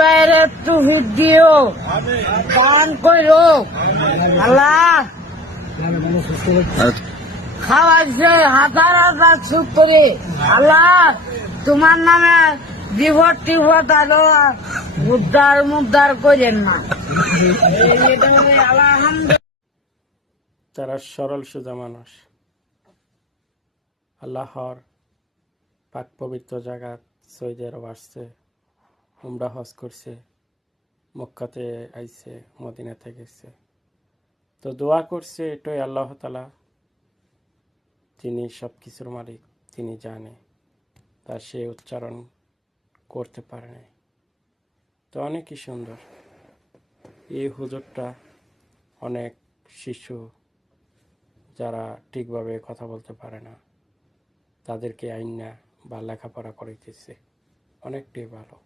বাইরে একটু হিট দিও, দান করো আল্লাহ। খাওয়াইছে হাজার হাজার চুপ করে আল্লাহ, তোমার নামে বিপদ টিপদ আলো উদ্ধার করেন না। তারা সরল সোজা মানুষ। আল্লাহর পাক পবিত্র জায়গা সৌদি আরব আসছে, উমরা হজ করছে, মক্কাতে আইছে, মদিনাতে গেছে, তো দোয়া করছে এটাই আল্লাহ তাআলা, তিনি সব কিছুর মালিক, তিনি জানে, তা সে উচ্চারণ করতে পারে নাই। তো অনেকই সুন্দর এই হুজুরটা। অনেক শিশু যারা ঠিকভাবে কথা বলতে পারে না তাদেরকে আইনা বা লেখাপড়া করাইতেছে, অনেকটাই ভালো।